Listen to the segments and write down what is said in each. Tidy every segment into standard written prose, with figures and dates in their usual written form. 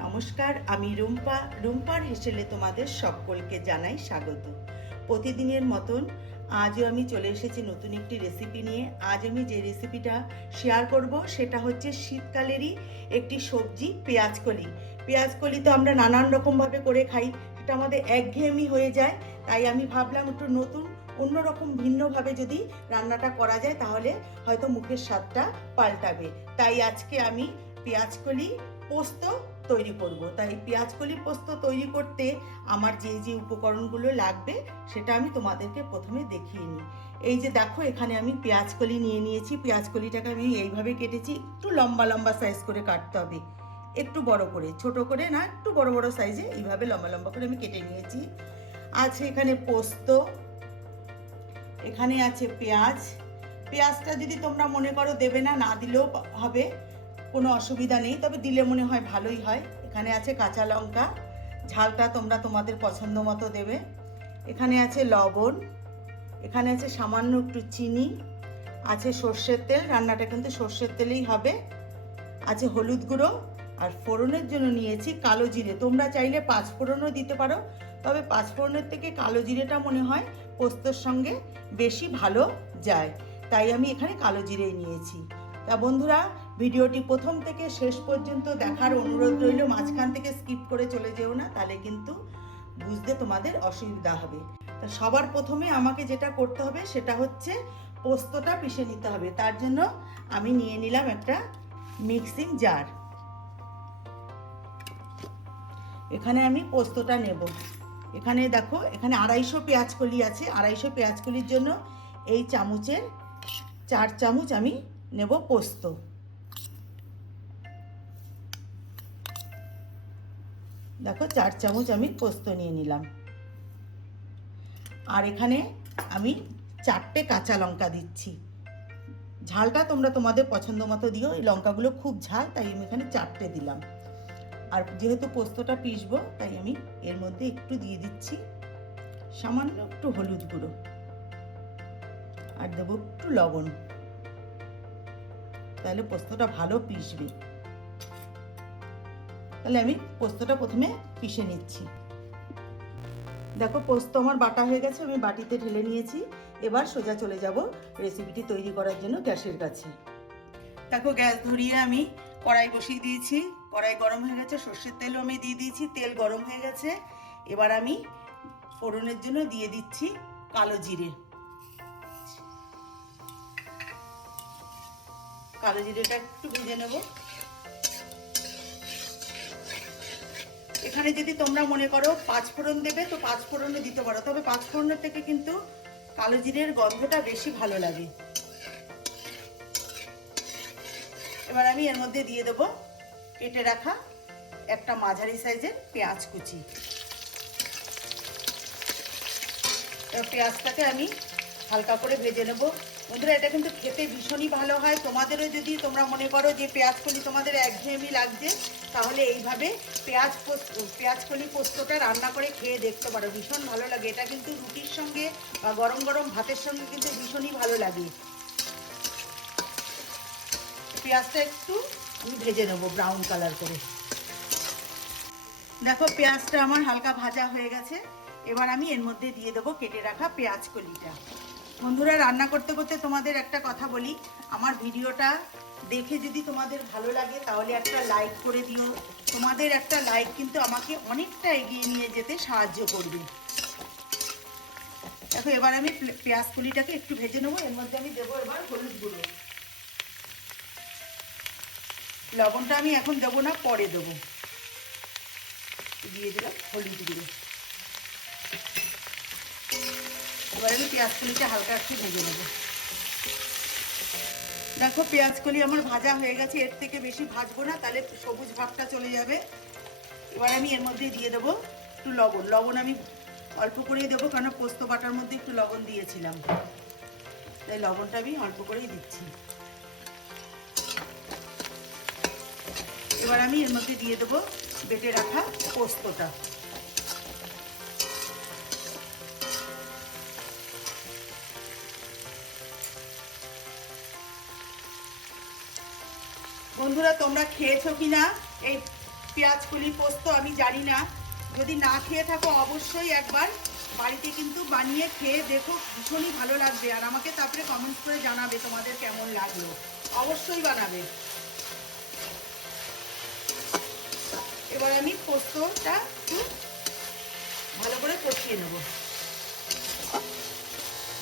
নমস্কার, আমি রুম্পা। রুম্পার হেসেলে তোমাদের সকলকে জানাই স্বাগত। প্রতিদিনের মতন আজও আমি চলে এসেছি নতুন একটি রেসিপি নিয়ে। আজ আমি যে রেসিপিটা শেয়ার করব সেটা হচ্ছে শীতকালেরই একটি সবজি, পেঁয়াজকলি। পেঁয়াজকলি তো আমরা নানান রকমভাবে করে খাই, সেটা আমাদের একঘেয়েমি হয়ে যায়। তাই আমি ভাবলাম একটু নতুন অন্যরকম ভিন্নভাবে যদি রান্নাটা করা যায় তাহলে হয়তো মুখের স্বাদটা পাল্টাবে। তাই আজকে আমি পেঁয়াজকলি পোস্ত তৈরি করব। তাই পেঁয়াজকলি পোস্ত তৈরি করতে আমার যে যে উপকরণগুলো লাগবে সেটা আমি তোমাদেরকে প্রথমে দেখিয়ে নিই। এই যে দেখো, এখানে আমি পেঁয়াজকলি নিয়ে নিয়েছি। পেঁয়াজকলিটাকে আমি এইভাবে কেটেছি, একটু লম্বা লম্বা সাইজ করে কাটতে হবে, একটু বড় করে, ছোট করে না, একটু বড় বড় সাইজে এইভাবে লম্বা লম্বা করে আমি কেটে নিয়েছি। আছে এখানে পোস্ত, এখানে আছে পেঁয়াজ। পেঁয়াজটা যদি তোমরা মনে করো দেবে না, না দিলেও হবে, কোনো অসুবিধা নেই, তবে দিলে মনে হয় ভালোই হয়। এখানে আছে কাঁচা লঙ্কা, ঝালটা তোমরা তোমাদের পছন্দ মতো দেবে। এখানে আছে লবণ, এখানে আছে সামান্য একটু চিনি, আছে সর্ষের তেল, রান্নাটা কিন্তু সর্ষের তেলেই হবে, আছে হলুদ গুঁড়ো, আর ফোড়নের জন্য নিয়েছি কালো জিরে। তোমরা চাইলে পাঁচ ফোড়নও দিতে পারো, তবে পাঁচ ফোড়নের থেকে কালো জিরেটা মনে হয় পোস্তর সঙ্গে বেশি ভালো যায়, তাই আমি এখানে কালো জিরেই নিয়েছি। তা বন্ধুরা, ভিডিওটি প্রথম থেকে শেষ পর্যন্ত দেখার অনুরোধ রইল, মাঝখান থেকে স্কিপ করে চলে যেও না, তাহলে কিন্তু বুঝতে তোমাদের অসুবিধা হবে। তা সবার প্রথমে আমাকে যেটা করতে হবে সেটা হচ্ছে পোস্তটা পিষে নিতে হবে। তার জন্য আমি নিয়ে নিলাম একটা মিক্সিং জার। এখানে আমি পোস্তটা নেব। এখানে দেখো, এখানে 250 পেঁয়াজকলি আছে। 250 পেঁয়াজকলির জন্য এই চামচের 4 চামচ আমি নেব পোস্ত। দেখো, 4 চামচ আমি পোস্ত নিয়ে নিলাম। আর এখানে আমি 4টে কাঁচা লঙ্কা দিচ্ছি। ঝালটা তোমরা তোমাদের পছন্দ মতো দিও, এই লঙ্কাগুলো খুব ঝাল, তাই আমি এখানে 4টে দিলাম। আর যেহেতু পোস্তটা পিষবো তাই আমি এর মধ্যে একটু দিয়ে দিচ্ছি সামান্য একটু হলুদ গুঁড়ো, আর দেবো একটু লবণ, তাহলে পোস্তটা ভালো পিষবে। তাহলে আমি পোস্তটা প্রথমে পিষে নিচ্ছি। দেখো, পোস্ত আমার বাটা হয়ে গেছে, আমি বাটিতে ঢেলে নিয়েছি। এবার সোজা চলে যাব রেসিপিটি তৈরি করার জন্য গ্যাসের কাছে। দেখো, গ্যাস ধরিয়ে আমি কড়াই বসিয়ে দিয়েছি। কড়াই গরম হয়ে গেছে, সর্ষের তেলও আমি দিয়ে দিয়েছি, তেল গরম হয়ে গেছে। এবার আমি ফোড়নের জন্য দিয়ে দিচ্ছি কালো জিরে। কালো জিরেটা একটু ভেজে নেব। এখানে যদি তোমরা মনে করো 5 ফোড়ন দেবে তো 5 ফোড়নে দিতে পারো, তবে 5 ফোড়নের থেকে কিন্তু কালো জিরের গন্ধটা বেশি ভালো লাগে। এবার আমি এর মধ্যে দিয়ে দেবো কেটে রাখা একটা মাঝারি সাইজের পেঁয়াজ কুচি। পেঁয়াজটাকে আমি হালকা করে ভেজে নেব। বন্ধুরা, এটা কিন্তু খেতে ভীষণই ভালো হয়। তোমাদেরও যদি তোমরা মনে করো যে পেঁয়াজকলি তোমাদের একঘেয়েমি লাগছে, তাহলে এইভাবে পেঁয়াজকলি পোস্তটা রান্না করে খেয়ে দেখতে পারো, ভীষণ ভালো লাগে। এটা কিন্তু রুটির সঙ্গে বা গরম গরম ভাতের সঙ্গে কিন্তু ভীষণই ভালো লাগে। পেঁয়াজটা একটু আমি ভেজে নেবো ব্রাউন কালার করে। দেখো, পেঁয়াজটা আমার হালকা ভাজা হয়ে গেছে। এবার আমি এর মধ্যে দিয়ে দেবো কেটে রাখা পেঁয়াজকলিটা। বন্ধুরা, রান্না করতে করতে তোমাদের একটা কথা বলি, আমার ভিডিওটা দেখে যদি তোমাদের ভালো লাগে তাহলে একটা লাইক করে দিও। তোমাদের একটা লাইক কিন্তু আমাকে অনেকটা এগিয়ে নিয়ে যেতে সাহায্য করবে। দেখো, এবার আমি পেঁয়াজকলিটাকে একটু ভেজে নেবো। এর মধ্যে আমি দেবো এবার হলুদ গুঁড়ো। লবণটা আমি এখন দেবো না, পরে দেবো। দিয়ে দিলাম হলুদ গুঁড়ো। এবার আমি পেঁয়াজকলিটা হালকা একটু ভেজে নেব। দেখো, পেঁয়াজকলি আমার ভাজা হয়ে গেছে, এর থেকে বেশি ভাজবো না, তাহলে সবুজ ভাবটা চলে যাবে। এবার আমি এর মধ্যে দিয়ে দেবো একটু লবণ। লবণ আমি অল্প করেই দেবো, কারণ পোস্ত বাটার মধ্যে একটু লবণ দিয়েছিলাম, তাই লবণটা আমি অল্প করেই দিচ্ছি। এবার আমি এর মধ্যে দিয়ে দেবো বেটে রাখা পোস্তটা। বন্ধুরা, তোমরা খেয়েছো কিনা এই পেঁয়াজকলি পোস্ত আমি জানি না, যদি না খেয়ে থাকো অবশ্যই একবার বাড়িতে কিন্তু বানিয়ে খেয়ে দেখো, ভীষণই ভালো লাগবে। আর আমাকে তারপরে কমেন্টস করে জানাবে তোমাদের কেমন লাগলো, অবশ্যই বানাবে। এবার আমি পোস্তটা একটু ভালো করে কষিয়ে নেব।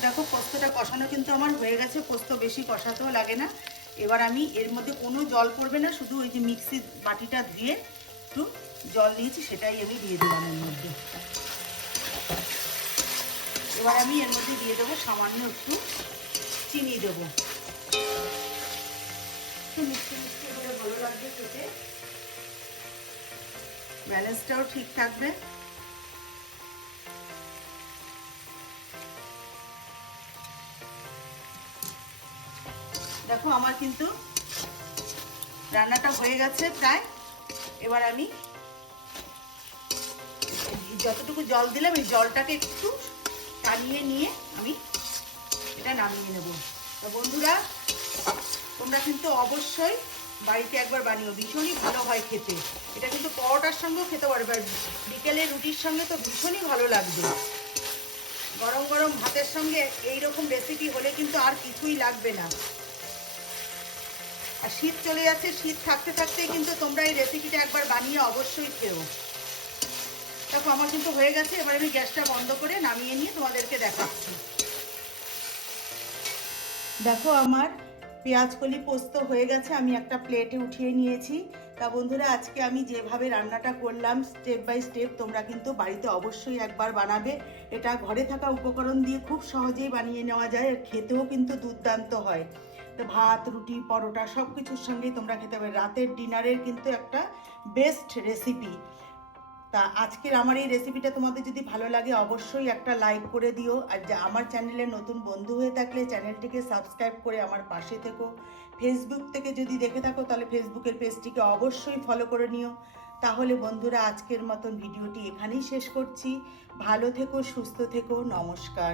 দেখো পোস্তটা কষানো কিন্তু আমার হয়ে গেছে, পোস্ত বেশি কষাতেও লাগে না। এবার আমি এর মধ্যে কোনো জল পড়বে না, শুধু ওই যে মিক্সির বাটিটা ধুয়ে একটু জল দিয়েছি সেটাই আমি দিয়ে দিলাম এর মধ্যে। এবার আমি এর মধ্যে দিয়ে দেবো সামান্য একটু চিনি দেবো, একটু মিষ্টি মিষ্টি হলে ভালো লাগবে খেতে, ব্যালেন্সটাও ঠিক থাকবে। দেখো আমার কিন্তু রান্নাটা হয়ে গেছে প্রায়। এবার আমি যতটুকু জল দিলাম এই জলটাকে একটু টানিয়ে নিয়ে আমি এটা নামিয়ে নেব। তো বন্ধুরা তোমরা কিন্তু অবশ্যই বাড়িতে একবার বানিও, ভীষণই ভালো হয় খেতে। এটা কিন্তু পরোটার সঙ্গেও খেতে পারবে, বিকেলে রুটির সঙ্গে তো ভীষণই ভালো লাগবে। গরম গরম ভাতের সঙ্গে এইরকম রেসিপি হলে কিন্তু আর কিছুই লাগবে না। আর শীত চলে যাচ্ছে, শীত থাকতে থাকতেই কিন্তু তোমরা এই রেসিপিটা একবার বানিয়ে অবশ্যই খেও। দেখো আমার কিন্তু হয়ে গেছে, এবার আমি গ্যাসটা বন্ধ করে নামিয়ে নিয়ে তোমাদেরকে দেখাচ্ছি। দেখো আমার পেঁয়াজকলি পোস্ত হয়ে গেছে, আমি একটা প্লেটে উঠিয়ে নিয়েছি। তা বন্ধুরা আজকে আমি যেভাবে রান্নাটা করলাম স্টেপ বাই স্টেপ তোমরা কিন্তু বাড়িতে অবশ্যই একবার বানাবে। এটা ঘরে থাকা উপকরণ দিয়ে খুব সহজেই বানিয়ে নেওয়া যায়, আর খেতেও কিন্তু দুর্দান্ত হয়। তো ভাত রুটি পরোটা সব কিছুর সঙ্গেই তোমরা খেতে পারবে, রাতের ডিনারের কিন্তু একটা বেস্ট রেসিপি। তা আজকের আমার এই রেসিপিটা তোমাদের যদি ভালো লাগে অবশ্যই একটা লাইক করে দিও। আর যা আমার চ্যানেলে নতুন বন্ধু হয়ে থাকলে চ্যানেলটিকে সাবস্ক্রাইব করে আমার পাশে থেকো। ফেসবুক থেকে যদি দেখে থাকো তাহলে ফেসবুকের পেজটিকে অবশ্যই ফলো করে নিও। তাহলে বন্ধুরা আজকের মতন ভিডিওটি এখানেই শেষ করছি। ভালো থেকো, সুস্থ থেকো, নমস্কার।